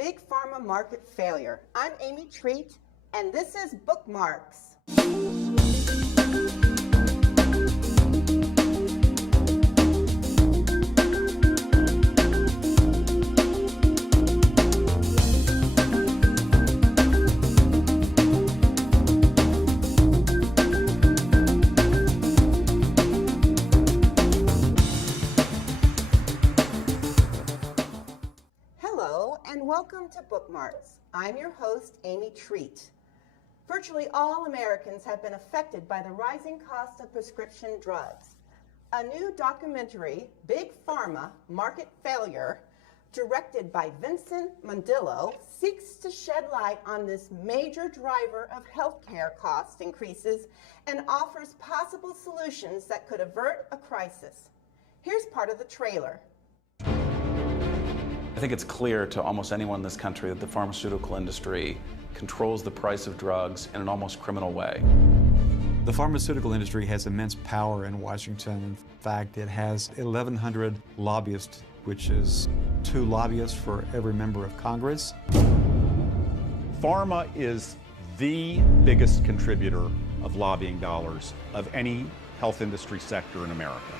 Big Pharma Market Failure. I'm Amy Treat, and this is Bookmarks. And welcome to Bookmarks. I'm your host, Amy Treat. Virtually all Americans have been affected by the rising cost of prescription drugs. A new documentary, Big Pharma Market Failure, directed by Vincent Mondillo, seeks to shed light on this major driver of healthcare cost increases and offers possible solutions that could avert a crisis. Here's part of the trailer. I think it's clear to almost anyone in this country that the pharmaceutical industry controls the price of drugs in an almost criminal way. The pharmaceutical industry has immense power in Washington. In fact, it has 1,100 lobbyists, which is 2 lobbyists for every member of Congress. Pharma is the biggest contributor of lobbying dollars of any health industry sector in America.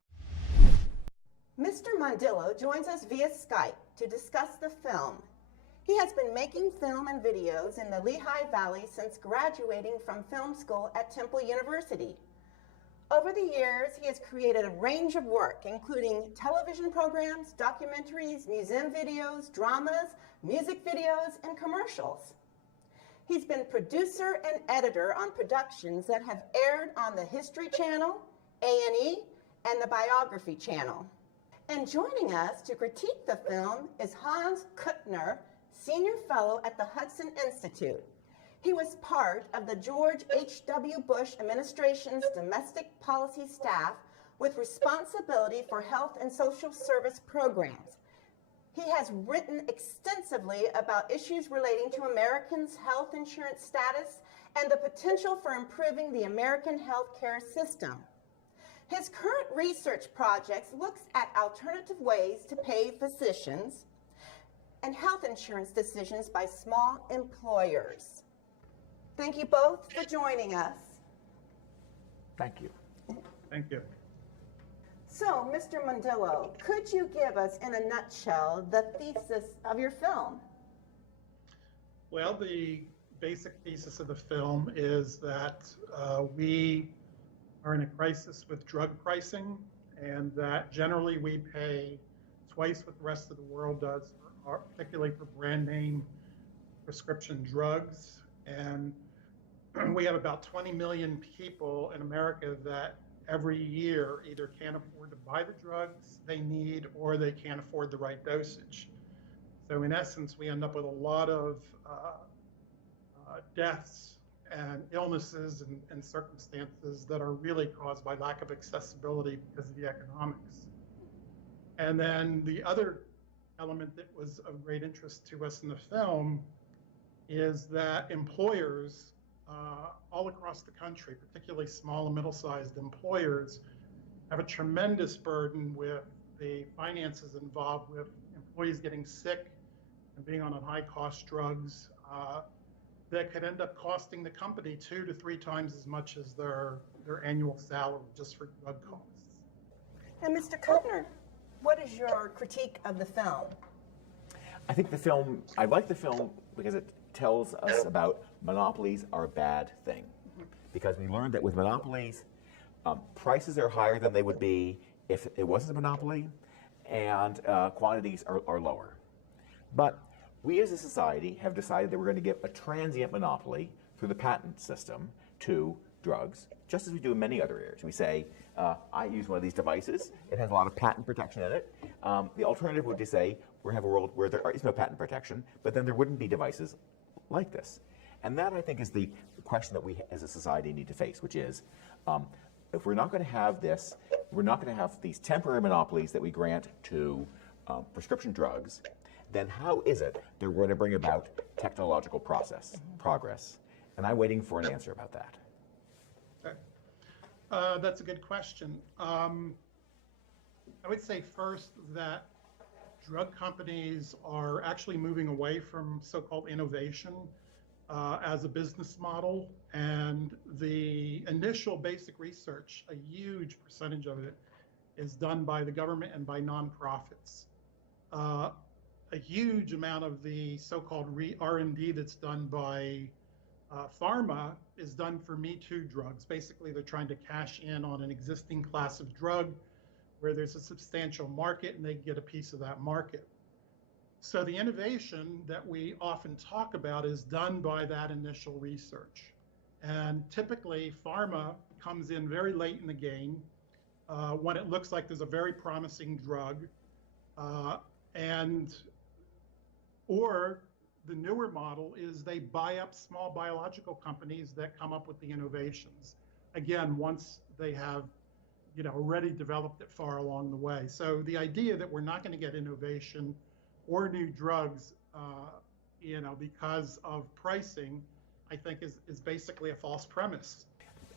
Mr. Mondillo joins us via Skype to discuss the film. He has been making film and videos in the Lehigh Valley since graduating from film school at Temple University. Over the years, he has created a range of work, including television programs, documentaries, museum videos, dramas, music videos, and commercials. He's been producer and editor on productions that have aired on the History Channel, A&E, and the Biography Channel. And joining us to critique the film is Hanns Kuttner, Senior Fellow at the Hudson Institute. He was part of the George H.W. Bush administration's domestic policy staff with responsibility for health and social service programs. He has written extensively about issues relating to Americans' health insurance status and the potential for improving the American healthcare system. His current research project looks at alternative ways to pay physicians and health insurance decisions by small employers. Thank you both for joining us. Thank you. Thank you. So, Mr. Mondillo, could you give us, in a nutshell, the thesis of your film? Well, the basic thesis of the film is that we are in a crisis with drug pricing, and that generally we pay twice what the rest of the world does, particularly for brand name prescription drugs. And we have about 20 million people in America that every year either can't afford to buy the drugs they need or they can't afford the right dosage. So in essence, we end up with a lot of deaths and illnesses and circumstances that are really caused by lack of accessibility because of the economics. And then the other element that was of great interest to us in the film is that employers all across the country, particularly small and middle-sized employers, have a tremendous burden with the finances involved with employees getting sick and being on high-cost drugs that could end up costing the company 2 to 3 times as much as their annual salary just for drug costs. And Mr. Kuttner, what is your critique of the film? I think I like the film because it tells us about monopolies are a bad thing. Because we learned that with monopolies, prices are higher than they would be if it wasn't a monopoly, and quantities are lower. But we as a society have decided that we're going to give a transient monopoly through the patent system to drugs, just as we do in many other areas. We say, I use one of these devices, it has a lot of patent protection in it. The alternative would be to say, we're going to have a world where there is no patent protection, but then there wouldn't be devices like this. And that, I think, is the question that we as a society need to face, which is, if we're not going to have this, we're not going to have these temporary monopolies that we grant to prescription drugs, then how is it that we're going to bring about technological progress? And I'm waiting for an answer about that. Okay. That's a good question. I would say first that drug companies are actually moving away from so-called innovation as a business model, and the initial basic research, a huge percentage of it, is done by the government and by nonprofits. A huge amount of the so-called R&D that's done by Pharma is done for Me Too drugs. Basically, they're trying to cash in on an existing class of drug where there's a substantial market and they get a piece of that market. So the innovation that we often talk about is done by that initial research. And typically, pharma comes in very late in the game when it looks like there's a very promising drug, or the newer model is they buy up small biological companies that come up with the innovations. Again, once they have already developed it far along the way. So the idea that we're not going to get innovation or new drugs, because of pricing, I think is basically a false premise.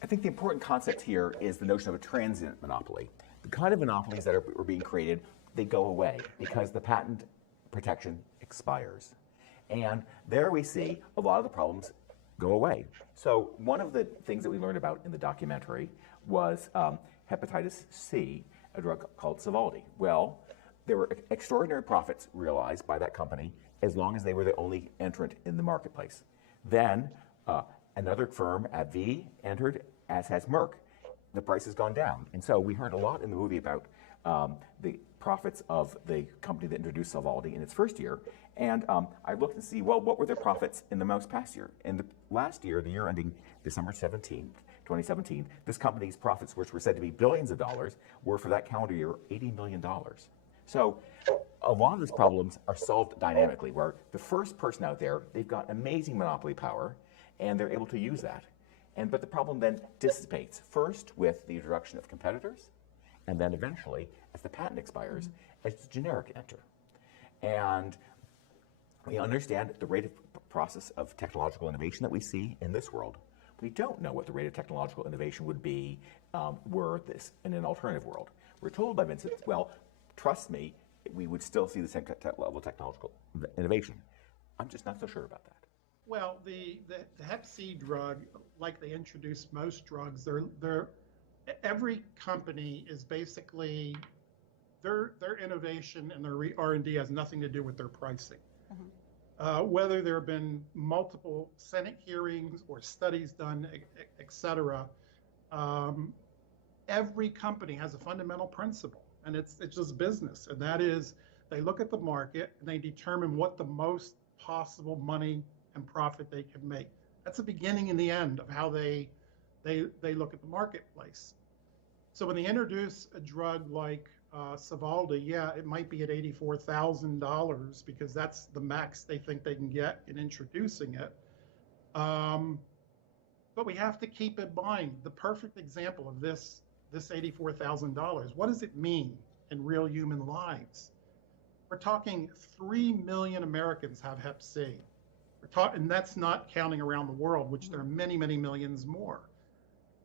I think the important concept here is the notion of a transient monopoly. The kind of monopolies that are being created, they go away because the patent protection expires. And there we see a lot of the problems go away. So one of the things that we learned about in the documentary was hepatitis C, a drug called Sovaldi. Well, there were extraordinary profits realized by that company as long as they were the only entrant in the marketplace. Then another firm, AbbVie, entered, as has Merck. The price has gone down. And so we heard a lot in the movie about the profits of the company that introduced Sovaldi in its first year. And I looked to see, well, what were their profits in the most past year? In the last year, the year ending December 17th, 2017, this company's profits, which were said to be billions of dollars, were for that calendar year $80 million. So a lot of these problems are solved dynamically, where the first person out there, they've got amazing monopoly power, and they're able to use that. But the problem then dissipates, first with the introduction of competitors, and then eventually, as the patent expires, as the generic enter. And we understand the rate of process of technological innovation that we see in this world. We don't know what the rate of technological innovation would be were this in an alternative world. We're told by Vincent, well, trust me, we would still see the same level of technological innovation. I'm just not so sure about that. Well, the Hep C drug, like they introduce most drugs, every company is basically, their innovation and their R&D has nothing to do with their pricing. Whether there have been multiple Senate hearings or studies done, et cetera, every company has a fundamental principle, and it's just business, and that is they look at the market and they determine what the most possible money and profit they can make. That's the beginning and the end of how they look at the marketplace. So when they introduce a drug like Sovaldi, yeah, it might be at $84,000 because that's the max they think they can get in introducing it. But we have to keep in mind the perfect example of this $84,000. What does it mean in real human lives? We're talking 3 million Americans have Hep C. And that's not counting around the world, which there are many, many millions more.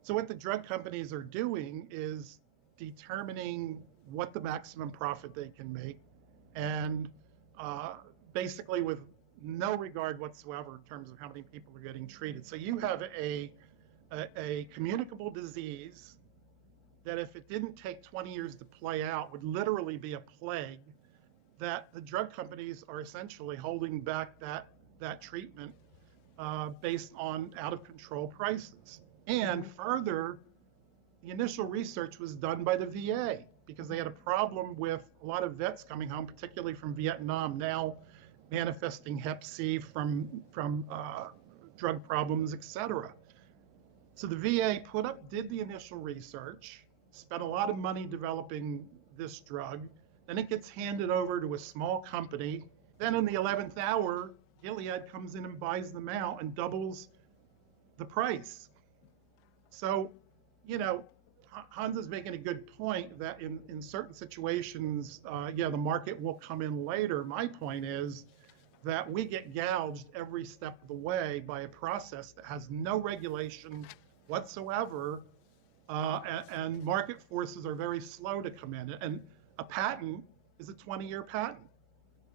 So what the drug companies are doing is determining what the maximum profit they can make, and basically with no regard whatsoever in terms of how many people are getting treated. So you have a communicable disease that if it didn't take 20 years to play out would literally be a plague, that the drug companies are essentially holding back that treatment based on out-of-control prices. And further, the initial research was done by the VA because they had a problem with a lot of vets coming home, particularly from Vietnam, now manifesting Hep C from drug problems, et cetera. So the VA did the initial research, spent a lot of money developing this drug, then it gets handed over to a small company. Then in the 11th hour, Gilead comes in and buys them out and doubles the price. So, Hanns is making a good point that in certain situations, the market will come in later. My point is that we get gouged every step of the way by a process that has no regulation whatsoever, and market forces are very slow to come in. And a patent is a 20-year patent.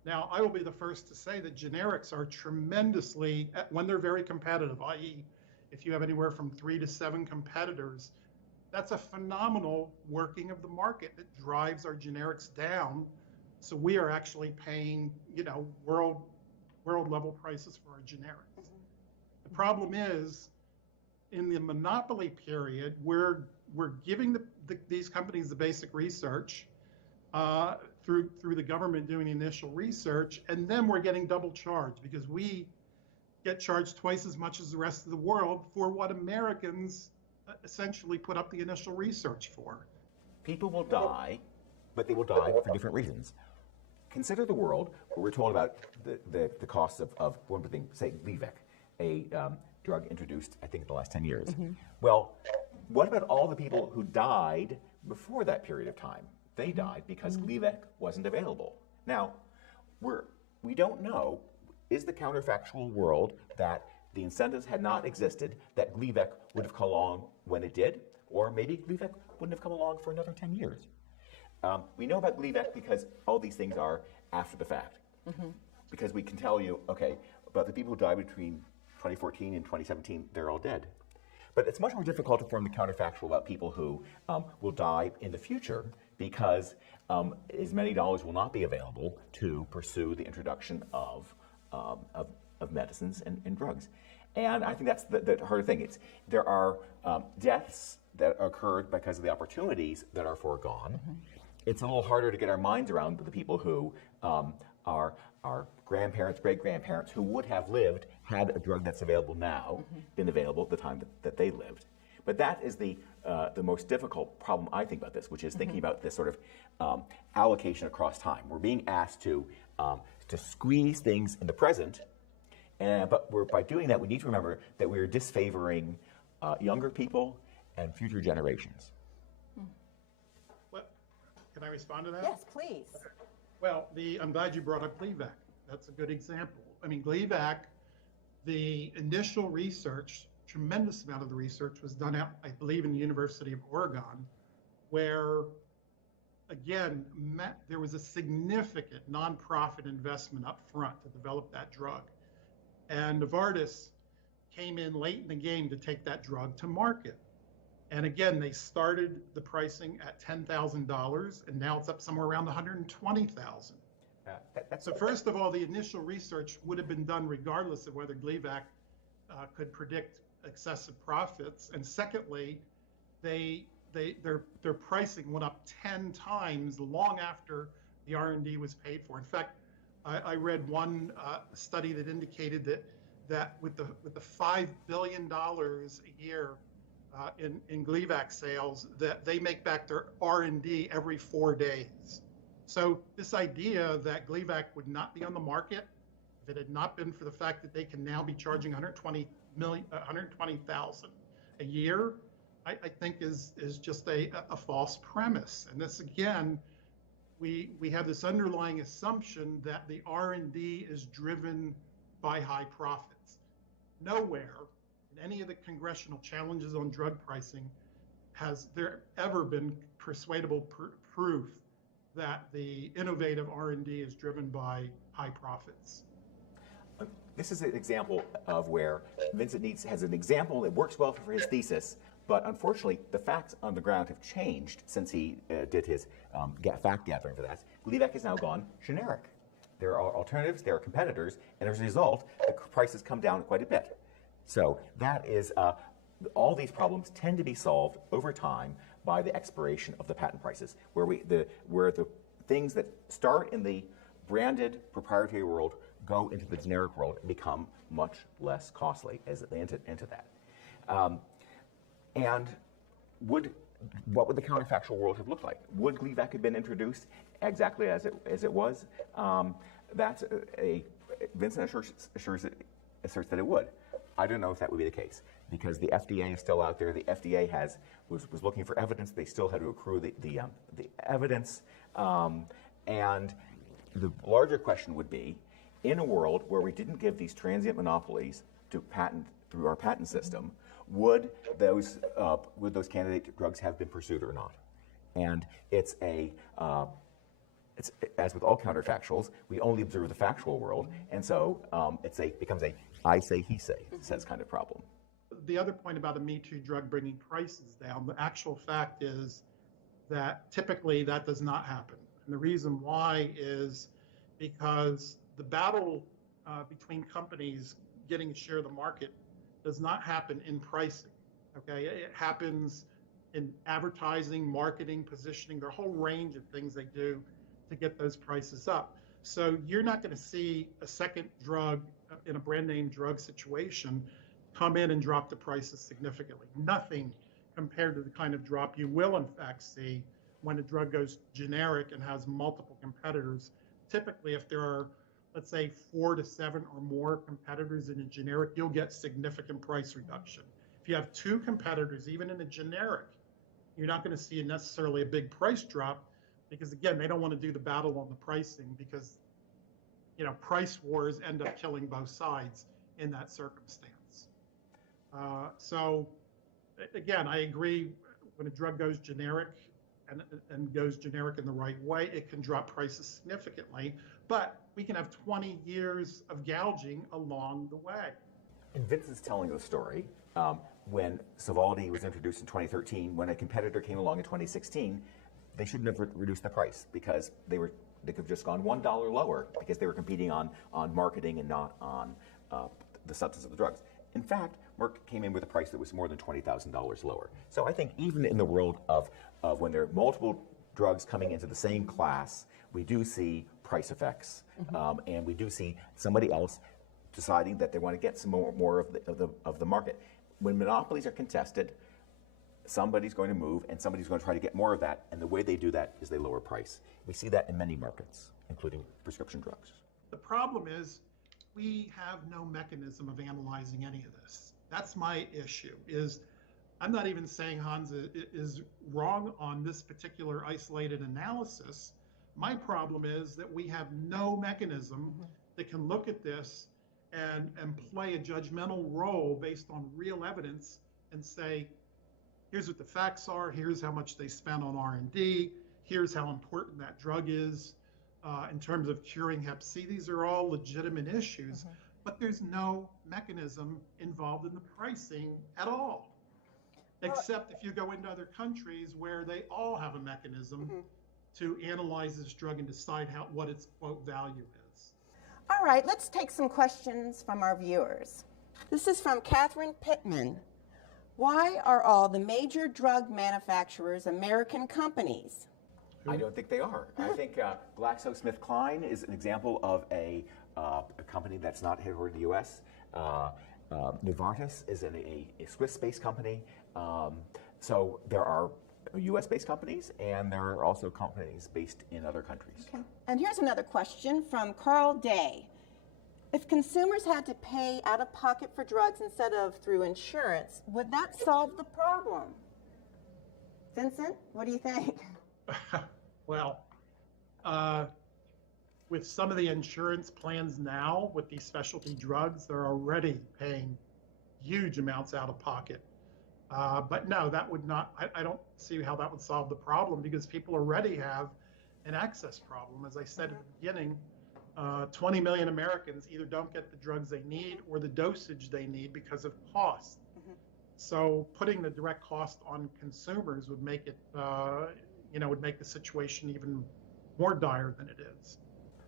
Now, I will be the first to say that generics are tremendously, when they're very competitive, i.e., if you have anywhere from 3 to 7 competitors, that's a phenomenal working of the market that drives our generics down. So we are actually paying, world level prices for our generics. The problem is, in the monopoly period, we're giving these companies the basic research through the government doing the initial research, and then we're getting double charged because we get charged twice as much as the rest of the world for what Americans essentially put up the initial research for. People will die, but they will die for different reasons. Consider the world where we're told about the costs of one thing, say Gleevec, a drug introduced, I think, in the last 10 years. Well, what about all the people who died before that period of time? They died because Gleevec wasn't available. Now, we don't know, is the counterfactual world that the incentives had not existed, that Gleevec would have come along when it did, or maybe Gleevec wouldn't have come along for another 10 years. We know about Gleevec because all these things are after the fact. Because we can tell you, okay, about the people who died between 2014 and 2017, they're all dead. But it's much more difficult to form the counterfactual about people who will die in the future because as many dollars will not be available to pursue the introduction of medicines and drugs. And I think that's the harder thing. There are deaths that occurred because of the opportunities that are foregone. It's a little harder to get our minds around the people who are our grandparents, great-grandparents, who would have lived had a drug that's available now been available at the time that they lived. But that is the most difficult problem, I think, about this, which is thinking about this sort of allocation across time. We're being asked to squeeze things in the present, but by doing that, we need to remember that we're disfavoring younger people and future generations. Well, can I respond to that? Yes, please. Well, I'm glad you brought up Gleevec. That's a good example. I mean, Gleevec, the initial research, tremendous amount of the research was done out, I believe, in the University of Oregon, where, again, there was a significant nonprofit investment up front to develop that drug. And Novartis came in late in the game to take that drug to market. And again, they started the pricing at $10,000, and now it's up somewhere around $120,000. So first of all, the initial research would have been done regardless of whether Gleevec could predict excessive profits. And secondly, their pricing went up 10 times long after the R&D was paid for. In fact, I read one study that indicated that with the $5 billion a year in Gleevec sales, that they make back their R&D every 4 days. So this idea that Gleevec would not be on the market if it had not been for the fact that they can now be charging $120,000 a year, I think is just a false premise. And this, again, we have this underlying assumption that the R&D is driven by high profits. Nowhere in any of the congressional challenges on drug pricing has there ever been persuadable proof that the innovative R&D is driven by high profits. This is an example of where Vincent has an example that works well for his thesis, but unfortunately, the facts on the ground have changed since he did his fact gathering for that. Gleevec has now gone generic. There are alternatives, there are competitors, and as a result, the prices come down quite a bit. So that is, all these problems tend to be solved over time by the expiration of the patent prices, where the things that start in the branded proprietary world go into the generic world and become much less costly as they enter that. And what would the counterfactual world have looked like? Would Gleevec have been introduced exactly as it was? Vincent asserts that it would. I don't know if that would be the case because the FDA is still out there. The FDA was looking for evidence. They still had to accrue the evidence. And the larger question would be, in a world where we didn't give these transient monopolies to patent through our patent system, would those candidate drugs have been pursued or not? And it's it's, as with all counterfactuals, we only observe the factual world, and so becomes a I say, he say, says kind of problem. The other point about a Me Too drug bringing prices down, the actual fact is that typically that does not happen. And the reason why is because the battle between companies getting a share of the market does not happen in pricing, okay? It happens in advertising, marketing, positioning, their whole range of things they do to get those prices up. So you're not going to see a second drug in a brand name drug situation come in and drop the prices significantly. Nothing compared to the kind of drop you will in fact see when a drug goes generic and has multiple competitors. Typically, if there are, let's say, 4 to 7 or more competitors in a generic, you'll get significant price reduction. If you have 2 competitors, even in a generic, you're not going to see necessarily a big price drop because, again, they don't want to do the battle on the pricing because, you know, price wars end up killing both sides in that circumstance. So, again, I agree when a drug goes generic and goes generic in the right way, it can drop prices significantly, but we can have 20 years of gouging along the way. And Vincent's telling the story when Sovaldi was introduced in 2013, when a competitor came along in 2016, they shouldn't have reduced the price because they could have just gone $1 lower because they were competing on marketing and not on the substance of the drugs. In fact, Merck came in with a price that was more than $20,000 lower. So I think even in the world of when there are multiple drugs coming into the same class, we do see price effects, and we do see somebody else deciding that they want to get some more of the market. When monopolies are contested, somebody's going to move and somebody's going to try to get more of that, and the way they do that is they lower price. We see that in many markets, including prescription drugs. The problem is we have no mechanism of analyzing any of this. That's my issue, is I'm not even saying Hanns is wrong on this particular isolated analysis. My problem is that we have no mechanism that can look at this and play a judgmental role based on real evidence and say, here's what the facts are, here's how much they spent on R&D, here's how important that drug is in terms of curing Hep C. These are all legitimate issues, but there's no mechanism involved in the pricing at all, except if you go into other countries where they all have a mechanism to analyze this drug and decide what its quote value is. All right, let's take some questions from our viewers. This is from Catherine Pittman. Why are all the major drug manufacturers American companies? I don't think they are. I think GlaxoSmithKline is an example of a company that's not headquartered in the U.S. Novartis is a Swiss-based company. So there are U.S.-based companies, and there are also companies based in other countries. Okay. And here's another question from Carl Day. If consumers had to pay out of pocket for drugs instead of through insurance, would that solve the problem? Vincent, what do you think? Well, with some of the insurance plans now, with these specialty drugs, they're already paying huge amounts out of pocket. But no, that would not, I don't see how that would solve the problem because people already have an access problem. As I said at the beginning, 20 million Americans either don't get the drugs they need or the dosage they need because of cost. So putting the direct cost on consumers would make it, would make the situation even more dire than it is.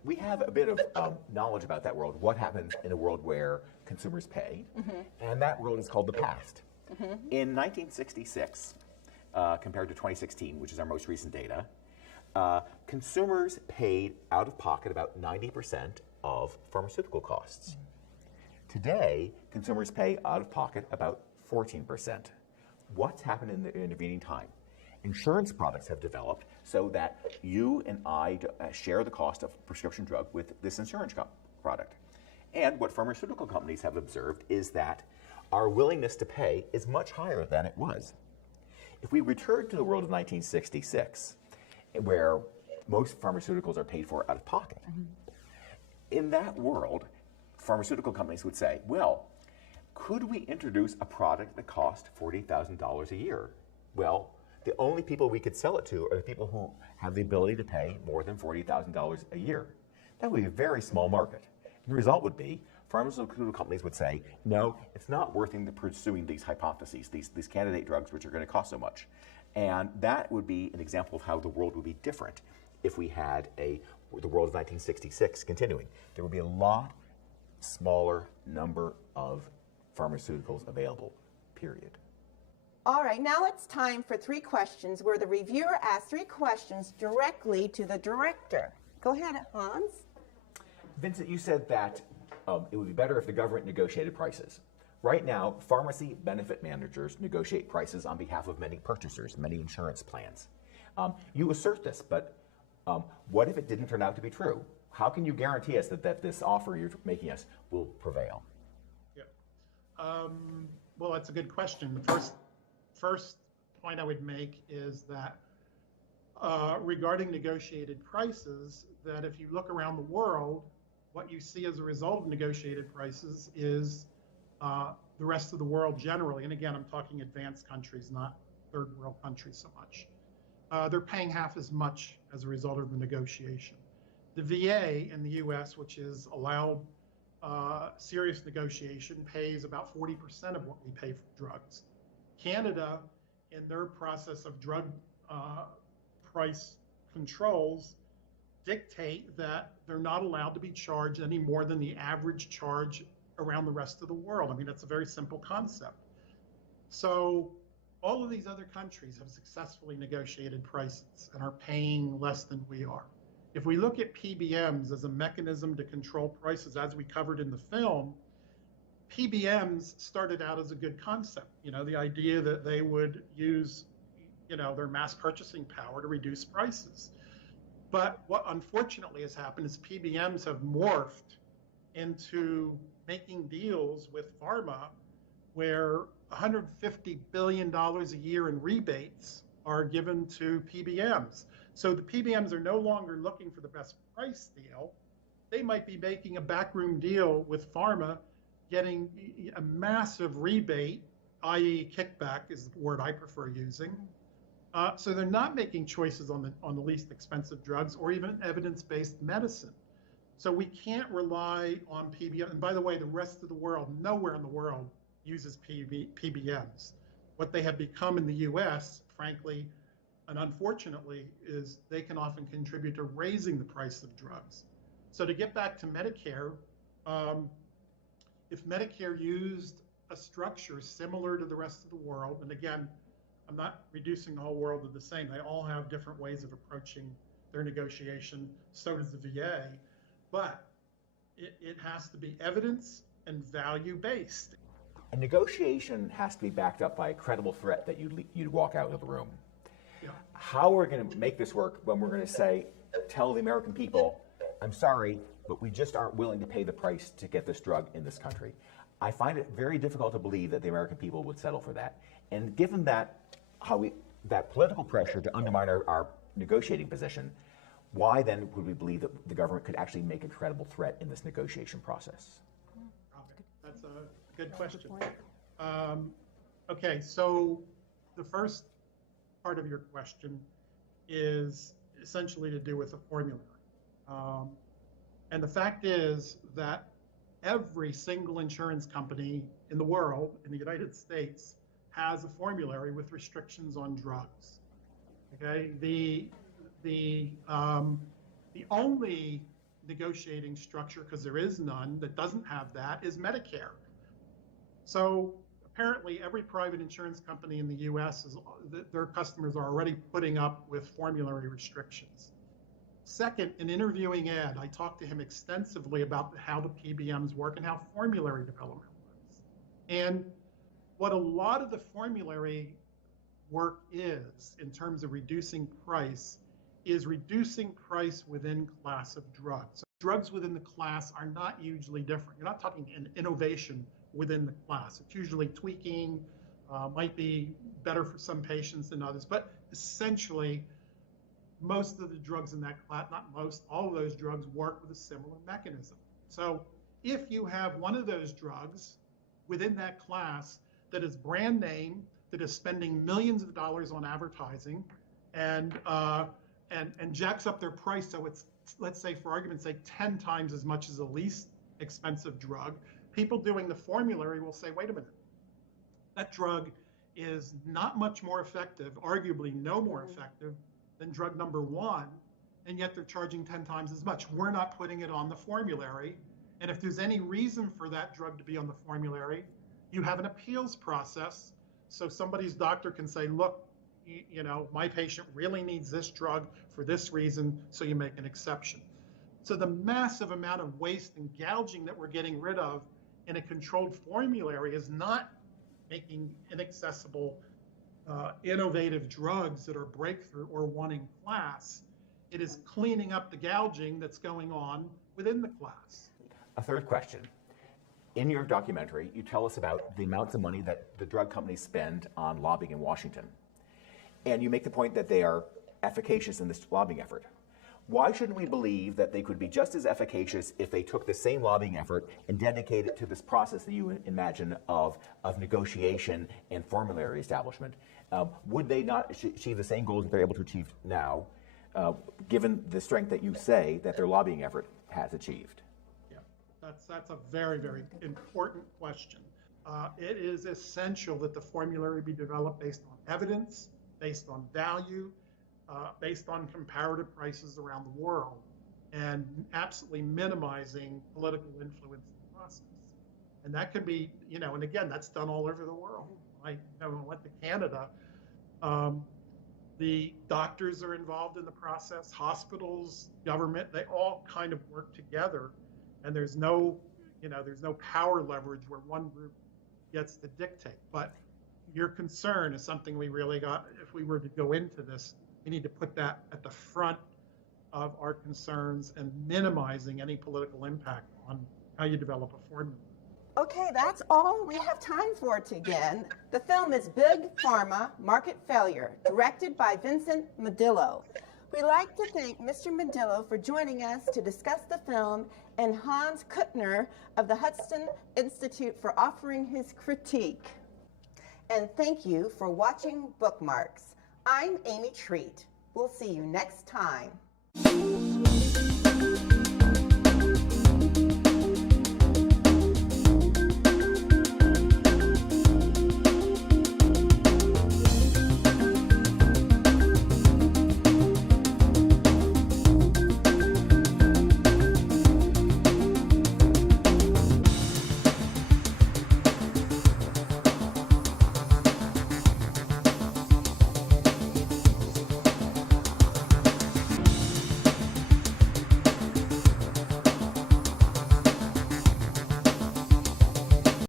We have a bit of knowledge about that world, what happens in a world where consumers pay, and that world is called the past. In 1966, compared to 2016, which is our most recent data, consumers paid out of pocket about 90% of pharmaceutical costs. Today, consumers pay out of pocket about 14%. What's happened in the intervening time? Insurance products have developed so that you and I share the cost of a prescription drug with this insurance product. And what pharmaceutical companies have observed is that our willingness to pay is much higher than it was. If we return to the world of 1966, where most pharmaceuticals are paid for out of pocket, in that world, pharmaceutical companies would say, well, could we introduce a product that cost $40,000 a year? Well, the only people we could sell it to are the people who have the ability to pay more than $40,000 a year. That would be a very small market. The result would be pharmaceutical companies would say, no, it's not worth pursuing these hypotheses, these candidate drugs which are going to cost so much. And that would be an example of how the world would be different if we had the world of 1966 continuing. There would be a lot smaller number of pharmaceuticals available, period. All right, now it's time for 3 questions where the reviewer asks 3 questions directly to the director. Go ahead, Hans. Vincent, you said that it would be better if the government negotiated prices. Right now, pharmacy benefit managers negotiate prices on behalf of many purchasers, many insurance plans. You assert this, but what if it didn't turn out to be true? How can you guarantee us that this offer you're making us will prevail? Yeah. Well, that's a good question. The first point I would make is that regarding negotiated prices, that if you look around the world, what you see as a result of negotiated prices is the rest of the world generally, and again, I'm talking advanced countries, not third world countries so much, they're paying half as much as a result of the negotiation. The VA in the US, which is allowed serious negotiation, pays about 40% of what we pay for drugs. Canada, in their process of drug price controls, dictate that they're not allowed to be charged any more than the average charge around the rest of the world. I mean, that's a very simple concept. So all of these other countries have successfully negotiated prices and are paying less than we are. If we look at PBMs as a mechanism to control prices, as we covered in the film, PBMs started out as a good concept. You know, the idea that they would use, their mass purchasing power to reduce prices. But what unfortunately has happened is PBMs have morphed into making deals with pharma where $150 billion a year in rebates are given to PBMs. So the PBMs are no longer looking for the best price deal. They might be making a backroom deal with pharma, getting a massive rebate, i.e. kickback is the word I prefer using. So they're not making choices on the least expensive drugs or even evidence-based medicine. So we can't rely on PBM. And by the way, the rest of the world, nowhere in the world uses PBMs. What they have become in the US, frankly, and unfortunately, is they can often contribute to raising the price of drugs. So to get back to Medicare, if Medicare used a structure similar to the rest of the world, and again, I'm not reducing the whole world to the same. They all have different ways of approaching their negotiation. So does the VA. But it has to be evidence and value-based. A negotiation has to be backed up by a credible threat that you'd walk out of the room. Yeah. How are we going to make this work when we're going to tell the American people, I'm sorry, but we just aren't willing to pay the price to get this drug in this country? I find it very difficult to believe that the American people would settle for that. And given that political pressure to undermine our negotiating position, why then would we believe that the government could actually make a credible threat in this negotiation process? That's a good question. Okay, so the first part of your question is essentially to do with the formulary. And the fact is that every single insurance company in the world, in the United States, has a formulary with restrictions on drugs. Okay, the only negotiating structure, because there is none, that doesn't have that is Medicare. So apparently every private insurance company in the US, their customers are already putting up with formulary restrictions. Second, in interviewing Ed, I talked to him extensively about how the PBMs work and how formulary development works. And what a lot of the formulary work is, in terms of reducing price, is reducing price within class of drugs. So drugs within the class are not hugely different. You're not talking an innovation within the class. It's usually tweaking, might be better for some patients than others, but essentially, most of the drugs in that class, not most, all of those drugs work with a similar mechanism. So if you have one of those drugs within that class that is brand name, that is spending millions of dollars on advertising and jacks up their price so it's, let's say for argument's sake, 10 times as much as the least expensive drug, people doing the formulary will say, wait a minute, that drug is not much more effective, arguably no more effective than drug number one, and yet they're charging 10 times as much. We're not putting it on the formulary, and if there's any reason for that drug to be on the formulary, you have an appeals process, so somebody's doctor can say, look, you know, my patient really needs this drug for this reason, so you make an exception. So the massive amount of waste and gouging that we're getting rid of in a controlled formulary is not making inaccessible, innovative drugs that are breakthrough or one in class. It is cleaning up the gouging that's going on within the class. A third question. In your documentary, you tell us about the amounts of money that the drug companies spend on lobbying in Washington. And you make the point that they are efficacious in this lobbying effort. Why shouldn't we believe that they could be just as efficacious if they took the same lobbying effort and dedicated it to this process that you imagine of negotiation and formulary establishment? Would they not achieve the same goals that they're able to achieve now, given the strength that you say that their lobbying effort has achieved? Yeah, that's a very, very important question. It is essential that the formulary be developed based on evidence, based on value, based on comparative prices around the world, and absolutely minimizing political influence in the process. And that can be, you know, and again, that's done all over the world. I went to Canada. The doctors are involved in the process, hospitals, government, they all kind of work together, and there's no power leverage where one group gets to dictate. But your concern is something we really got, if we were to go into this, we need to put that at the front of our concerns and minimizing any political impact on how you develop a formula. Okay, that's all we have time for today. The film is Big Pharma, Market Failure, directed by Vincent Mondillo. We'd like to thank Mr. Mondillo for joining us to discuss the film, and Hanns Kuttner of the Hudson Institute for offering his critique. And thank you for watching Bookmarks. I'm Amy Treat. We'll see you next time.